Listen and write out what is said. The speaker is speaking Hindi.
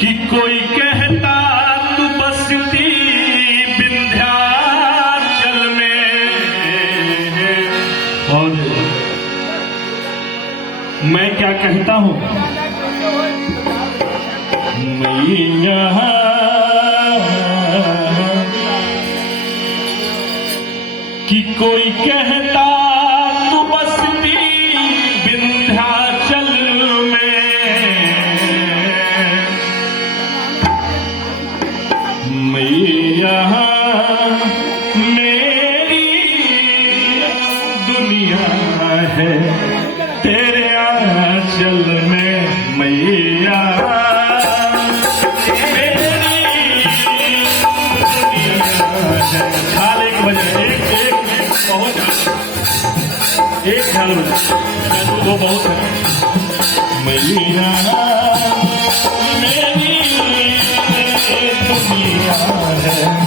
कि कोई कहता तू बसती विंध्याचल में, और मैं क्या कहता हूं, मैया कि कोई कहता तू बसती विंध्याचल में, मैया मेरी दुनिया है तेरे आंचल में, मैया मेरी दुनिया है। ख्याल एक बजे एक बहुत एक ख्याल बजे वो बहुत है, मैया मेरी दुनिया है।